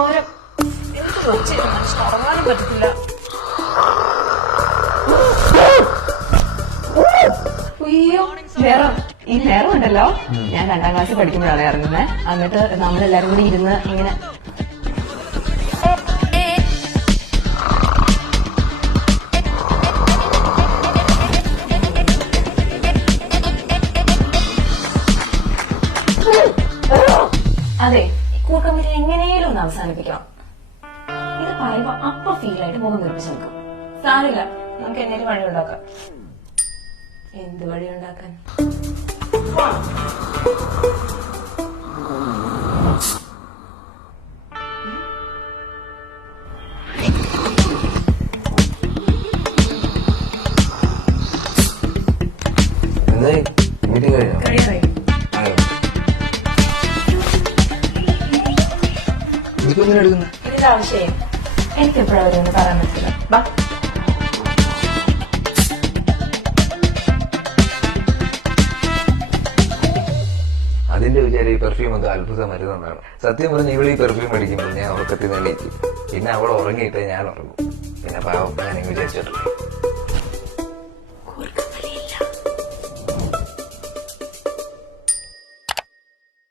എന്തോരം എന്ത് വെച്ചിരുന്നു ഉറങ്ങാനും പറ്റത്തില്ല. അയ്യോ ഈ നേരം ഉണ്ടല്ലോ, ഞാൻ 2ാം ക്ലാസ്സിൽ പഠിക്കുമ്പോഴാണ് ഇറങ്ങുന്നത്. എന്നിട്ട് നമ്മളെല്ലാരും കൂടി ഇരുന്ന് ഇങ്ങനെ അതെ കൂട്ടമിരി എങ്ങനെയും ഒന്ന് അവസാനിപ്പിക്കണം. ഇത് പറയുമ്പോ അപ്പൊ ഫീലായിട്ട് മുഖം നിർമ്മിച്ചു നിൽക്കും. സാരില്ല, നമുക്ക് എന്തെങ്കിലും വഴി ഉണ്ടാക്കാം. എന്ത് വഴി ഉണ്ടാക്കാൻ? കഴിയാറായി. ഇതിന്റെ ആവശ്യം എനിക്ക് എപ്പോഴാ വരുമെന്ന് പറയാൻ പറ്റില്ല. ബാ അതിന്റെ വിചാരം ഈ പെർഫ്യൂം എന്തോ അത്ഭുത മരുന്നെന്നാണ്. സത്യം പറഞ്ഞ ഇവിടെ ഈ പെർഫ്യൂം അടിക്കുമ്പോൾ ഞാൻ ഉറക്കത്തിൽ നിന്ന് എണീക്കും. പിന്നെ അവൾ ഉറങ്ങിയിട്ട് ഞാൻ ഉറങ്ങും. പിന്നെ പാവം ഞാൻ വിചാരിച്ചിട്ടില്ല.